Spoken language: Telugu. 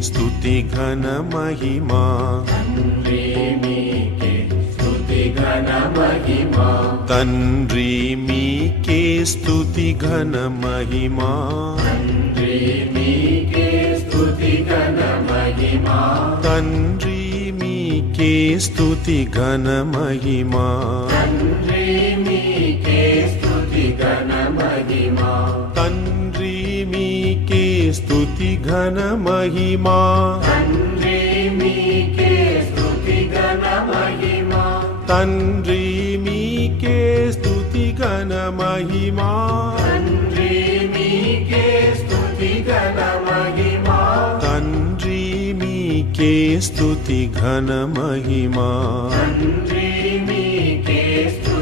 స్తుతి ఘన మహిమా. తండ్రి మీకే స్తుతి ఘన మహిమా. తండ్రి మీకే స్తుతి ఘన మహిమా. తండ్రి మీకే స్తుతి ఘన మహిమా. తండ్రి మీకే స్తుతి ఘన మహిమా. తండ్రి మీకే స్తుతి ఘన మహిమా. తండ్రి మీకే స్తుతి ఘన మహిమా. తండ్రి మీకే స్తుతి ఘన మహిమా. తండ్రి మీకే స్తుతి ఘన మహిమా. తండ్రి మీకే స్తుతి ఘన మహిమా. తండ్రి మీకే స్తుతి ఘన మహిమా. తండ్రి మీకే స్తుతి